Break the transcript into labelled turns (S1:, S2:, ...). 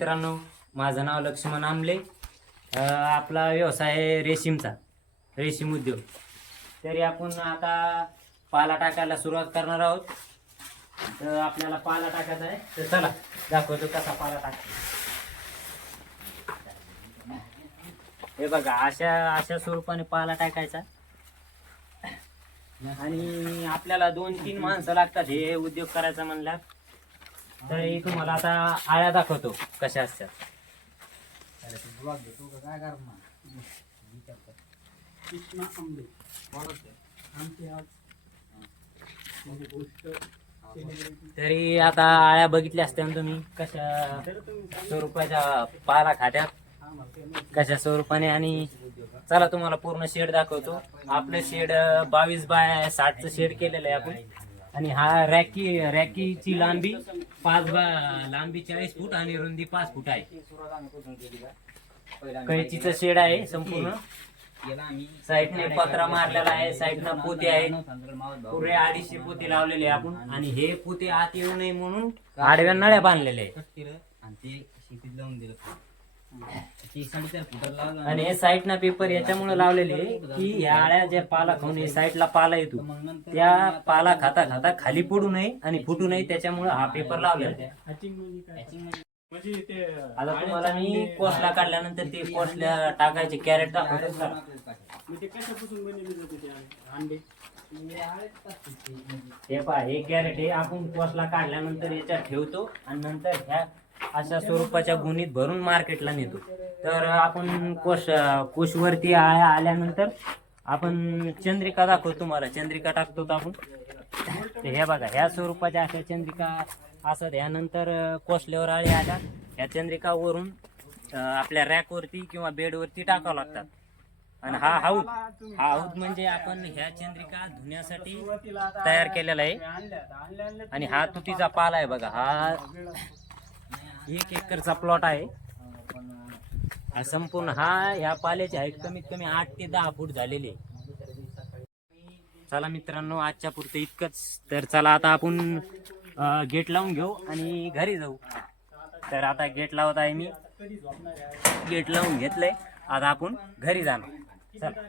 S1: मित्रांनो माझं नाव लक्ष्मण आमले. आपला व्यवसाय आहे रेशीमचा रेशीम उद्योग. तरी आपण आता पाला टाकायला सुरुवात करणार आहोत. तर आपल्याला पाला टाकायचा आहे. तर चला दाखवतो कसा पाला टाकतो हे बघा अशा अशा स्वरूपाने पाला टाकायचा. आणि आपल्याला दोन तीन माणसं लागतात हे उद्योग करायचा म्हणल्यावर. तरी तुम्हाला आता आळ्या दाखवतो कशा असतात. तरी आता आळ्या बघितल्या असत्या ना तुम्ही कशा स्वरूपाच्या पाला खात्यात कशा स्वरूपाने आणि चला तुम्हाला पूर्ण शेड दाखवतो. आपलं शेड बावीस बाय साठचं शेड केलेलं आहे आपण. आणि हा रॅकी रॅकीची लांबी पाच बा लांबी चाळीस फूट आणि रुंदी पाच फूट आहे. कैचीचं शेड आहे संपूर्ण. साईडने पत्रा मारलेला आहे साईडनं पोते आहे पुरे अडीचशे पोते लावलेले आपण. आणि हे पोते आत येऊ नये म्हणून आडव्या नळ्या बांधलेल्या आहे आणि हे साईडना पेपर याच्यामुळे लावलेले की या आळ्या ज्या पाला खाऊन हे साईडला पाला येतो. त्या पाला खाता खाता खाली पडू नये आणि फुटू नये त्याच्यामुळे हा पेपर लावलेला
S2: म्हणजे
S1: आता तुम्हाला मी कोसला काढल्यानंतर ते कोसल्या टाकायचे कॅरेट हे पहा हे कॅरेट हे आपण कोसला काढल्यानंतर याच्यात ठेवतो आणि नंतर ह्या अशा स्वरूपाच्या गुणीत भरून मार्केटला नेतो. तर आपण कोश कोशवरती आळ्या आल्यानंतर आपण चंद्रिका दाखवतो तुम्हाला. चंद्रिका टाकतो आपण. तर हे बघा ह्या स्वरूपाच्या अशा चंद्रिका असत. ह्यानंतर कोसल्यावर आळ्या आल्या. ह्या चंद्रिका वरून आपल्या रॅकवरती किंवा बेडवरती टाकावं लागतात. आणि हा हाऊद. हा हाऊद म्हणजे आपण ह्या चंद्रिका धुण्यासाठी तयार केलेला आहे. आणि हा तुतीचा पाला आहे बघा. हा एक एकरचा प्लॉट आहे. हा संपूर्ण हा या पाल्याचे आहे कमीत कमी आठ ते दहा फूट झालेले चला मित्रांनो आजच्या पुरतं इतकंच. तर चला आता आपण गेट लावून घेऊ आणि घरी जाऊ. तर आता गेट लावत आहे मी. गेट लावून घेतलंय. आता आपण घरी जाणार. चला.